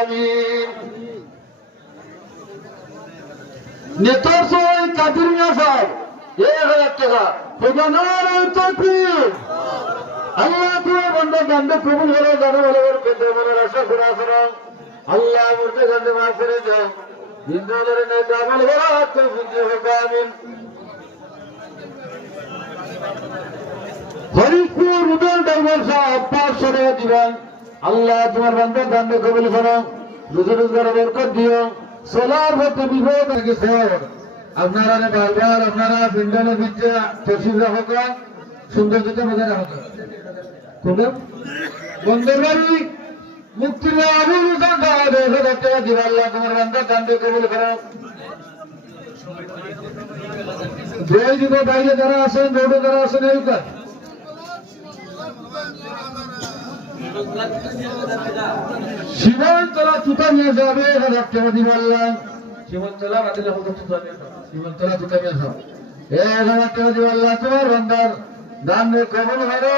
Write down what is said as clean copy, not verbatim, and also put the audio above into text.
আমিন। নেতার সবাই কাদির মিয়া সাহেব 1000 টাকা প্রধানের তাকবীর। আল্লাহ তোমার বন্ধা গান্ধে কবুল হলো জানো ভালো করে মনের আশা পুরা করো। আল্লাহ মূর্তি গান্ধে মাফ করে দাও। জিন্দালের নেক আমল করা তৌফিক দিও আমিন। হরিপুর রুবেল ড্রাইভার সাহেব 500 টাকা দিবেন। আল্লাহ তোমার বান্দা গান্ধে কবুল করো, রুজি রোজগার বরকত দিও, সোলার মধ্যে বিপদ গেছে। আপনারা বারবার আপনারা বিন্ডনের ভিতরে তসিল রাখো, সুন্দর দিকে বজায় রাখো। বন্ধুবাড়ি মুক্তির আবুল হুসেন সাহেব 1000 টাকা দিবেন। আল্লাহ তোমার বান্দা গান্ধে কবুল করো। জয় যুব বাইরে যারা আছেন, রোডে যারা আছেন, এই কাজ শিবনতলা তুতা নিয়ে যাবে 1000 টাকা দিব। আল্লাহ শিবনতলা বাতিল হবে, শিবনতলা তুতা নিয়ে যাবে 1000 টাকা দিব। আল্লাহ তোমার বান্দার দান কবুল করো।